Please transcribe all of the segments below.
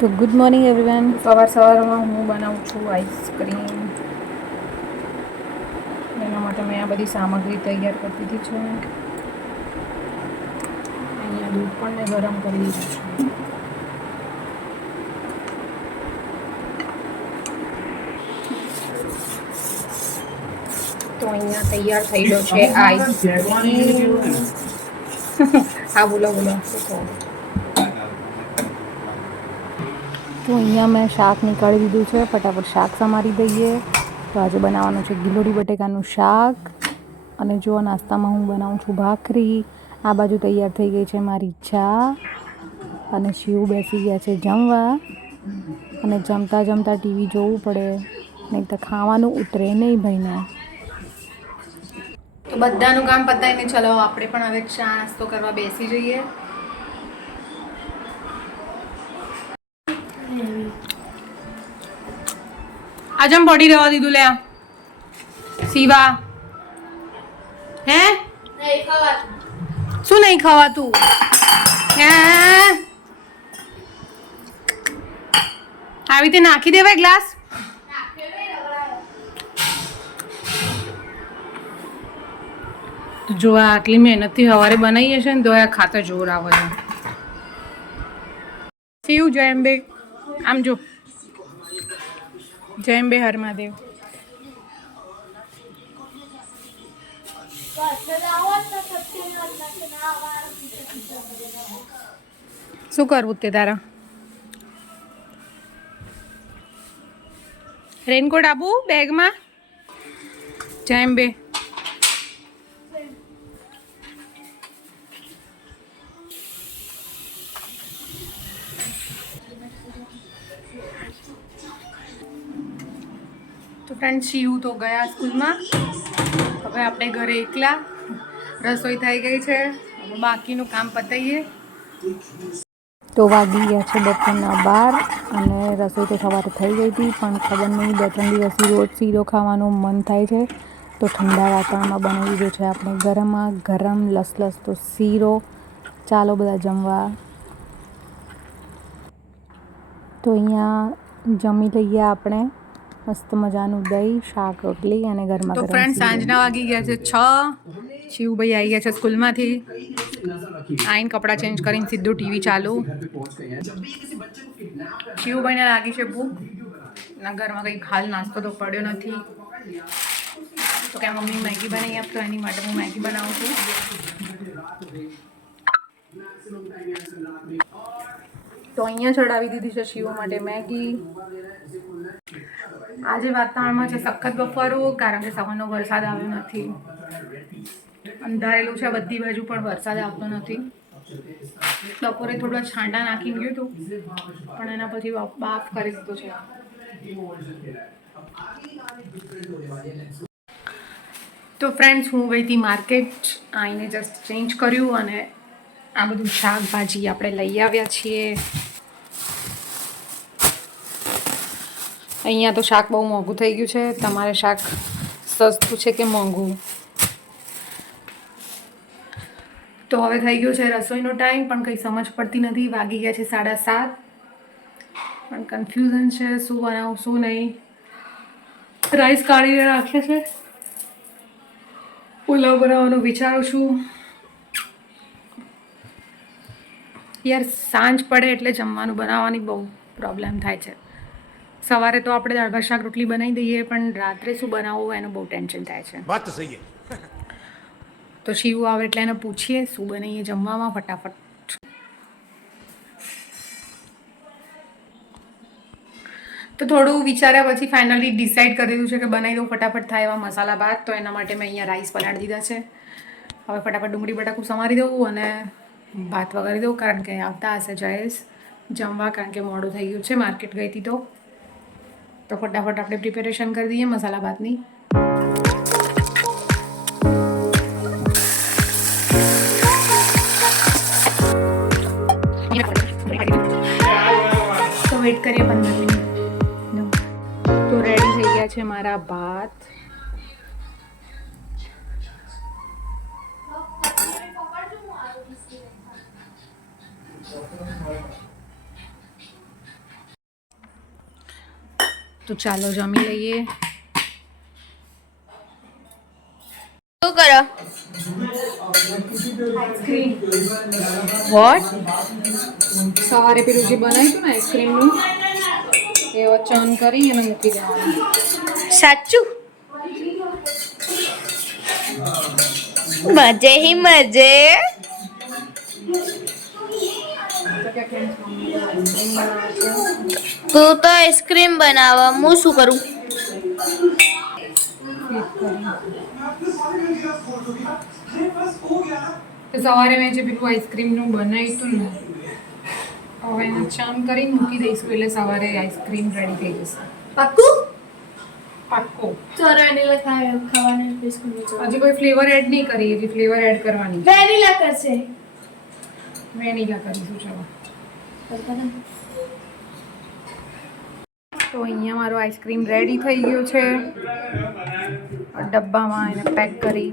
તો good morning everyone સવાર સવારમાં હું બનાવું છું આઈસ્ક્રીમ એના માટે મેં આ બધી સામગ્રી તૈયાર કરી દીધી છે. અહીંયા દૂધ પણ મેં ગરમ કરી દીધું છું. તો અહીંયા તૈયાર ગયો છે આઈસ્ક્રીમ હા, બોલો બોલો. શું તો અહીંયા મેં શાક નીકાળી દીધું છે. ફટાફટ શાક સમારી દઈએ. તો આજે બનાવવાનું છે ગીલોડી બટેકાનું શાક. અને જો નાસ્તામાં હું બનાવું છું ભાખરી. આ બાજુ તૈયાર થઈ ગઈ છે મારી ચા. અને શિવ બેસી ગયા છે જમવા. અને જમતા જમતા ટીવી જોવું પડે. નહીં તો ખાવાનું ઉતરે નહીં ભાઈને. તો બધાનું કામ પતાવીને ચલો, આપણે પણ હવે ચા નાસ્તો કરવા બેસી જઈએ. આજે આમ પડી રહેવા દીધું લે શિવા. હે? શું નહીં ખવાતું? હે? આવી રીતે નાખી દેવાય ગ્લાસ? જો આ આટલી મહેનતથી સવારે બનાવીએ છે ને તો આ ખાતા જોર આવે છે. શિવ બે આમ જો. જયંબે હર મહાદેવ. શું કરવું તે તારા? રેનકોટ આપું બેગમાં જય તો ફ્રેન્ડ શિવ તો ગયા સ્કૂલમાં. હવે આપણે ઘરે એકલા રસોઈ થઈ ગઈ છે. બાકીનું કામ પતાઈએ. તો વાગી ગયા છે બપોરના બાર અને રસોઈ તો સવારે થઈ ગઈ હતી, પણ ખબર નહીં, બે ત્રણ દિવસથી રોજ શીરો ખાવાનું મન થાય છે. તો ઠંડા વાતાવરણમાં બનાવી દીધો છે આપણે ગરમમાં ગરમ લસલસ તો શીરો. ચાલો બધા જમવા. તો અહીંયા જમી લઈએ આપણે. મસ્ત મજાનું દહીં શાક રોટલી અને ઘરમાં તો ફ્રેન્ડ સાંજના વાગી ગયા છે છ. શિવભાઈ આવી ગયા છે સ્કૂલમાંથી. આઈને કપડાં ચેન્જ કરીને સીધું ટીવી ચાલુ. શિવભાઈને લાગી છે ભૂખ. ના ઘરમાં કંઈ હાલ નાસ્તો તો પડ્યો નથી. તો કે મમ્મી મેગી બનાવી આપ તો એની માટે હું મેગી બનાવું છું. તો અહીંયા ચડાવી દીધી છે શિવ માટે મેગી. આજે વાતાવરણમાં છે સખત બફારો, કારણ કે સવારનો વરસાદ આવ્યો નથી. અંધારેલું છે, બધી બાજુ પણ વરસાદ આવતો નથી. બપોરે થોડા છાંટા નાખી ગયું હતું, પણ એના પછી બાફ કરી દીધો છે. તો ફ્રેન્ડ્સ હું ગઈ હતી માર્કેટ આવીને જસ્ટ ચેન્જ કર્યું અને આ બધું શાકભાજી આપણે લઈ આવ્યા છીએ. અહીંયા તો શાક બહુ મોંઘું થઈ ગયું છે. તમારે શાક સસ્તું છે કે મોંઘું? તો હવે થઈ ગયો છે રસોઈનો ટાઈમ, પણ કંઈ સમજ પડતી નથી. વાગી ગયા છે સાડા સાત. પણ કન્ફ્યુઝન છે, શું બનાવું, શું નહીં. રાઈસ કાઢીને રાખે છે. પુલાવ બનાવવાનું વિચારું છું. યાર સાંજ પડે એટલે જમવાનું બનાવવાની બહુ પ્રોબ્લેમ થાય છે. સવારે તો આપણે દાળ ભાત શાક રોટલી બનાવી દઈએ પણ રાત્રે શું બનાવવું એનું બહુ ટેન્શન થાય છે. વાત સહી તો શિવ આવે એટલે એને પૂછીએ શું બનાવીએ જમવામાં ફટાફટ. તો થોડું વિચાર્યા પછી ફાઇનલી ડિસાઇડ કરી દીધું છે કે બનાવી દઉં ફટાફટ થાય એવા મસાલા ભાત તો એના માટે મેં અહીંયા રાઈસ પલાળી દીધા છે. હવે ફટાફટ ડુંગળી બટાકું સમારી દઉં અને ભાત વગાડી દઉં કારણ કે આવતા હશે જયેશ જમવા કારણ કે મોડું થઈ ગયું છે માર્કેટ ગઈ હતી તો. તો ફટાફટ આપણે પ્રિપેરેશન કરી દઈએ મસાલા ભાતની તો વેઇટ કરીએ પંદર મિનિટ તો રેડી થઈ ગયા છે મારા ભાત. તો ચાલો જમી લઈએ શું કરો વોટ સવારે પેલું જે બનાવ્યું હતું ને આઈસ્ક્રીમનું એ વચન કરી અને મૂકી દેવાનું સાચું મજે હી મજે તું તો આઈસ્ક્રીમ બનાવવા હું શું કરું? તો સવારે મેં જે પેલું આઈસ્ક્રીમનું બનાવ્યું હતું ને હવે એને ચામ કરી મૂકી દઈશું એટલે સવારે આઈસ્ક્રીમ રેડી થઈ જશે. પાક્કું? પાક્કો. વેનીલા ખાવાનું હજી કોઈ ફ્લેવર એડ નહીં કરી હજી ફ્લેવર એડ કરવાની. વેનીલા કરશે. વેનીલા કરીશું ચલો. તો અહીંયા મારો આઈસ્ક્રીમ રેડી થઈ ગયો છે. ડબ્બામાં એને પેક કરી.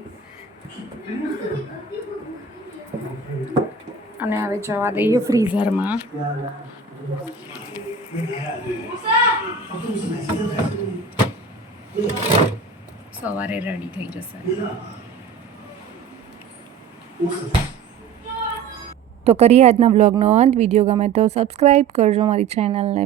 અને હવે જવા દઈએ ફ્રીઝરમાં સવારે રેડી થઈ જશે. તો કરીએ આજના બ્લોગનો અંત. વીડિયો ગમે તો સબસ્ક્રાઈબ કરજો મારી ચેનલને